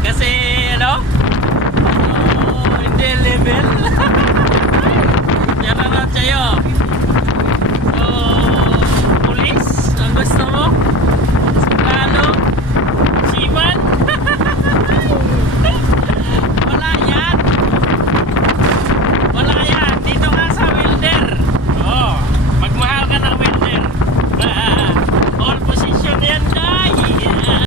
Kasi ano? Hindi level. Yan na sa'yo. So, pulis, ang gusto mo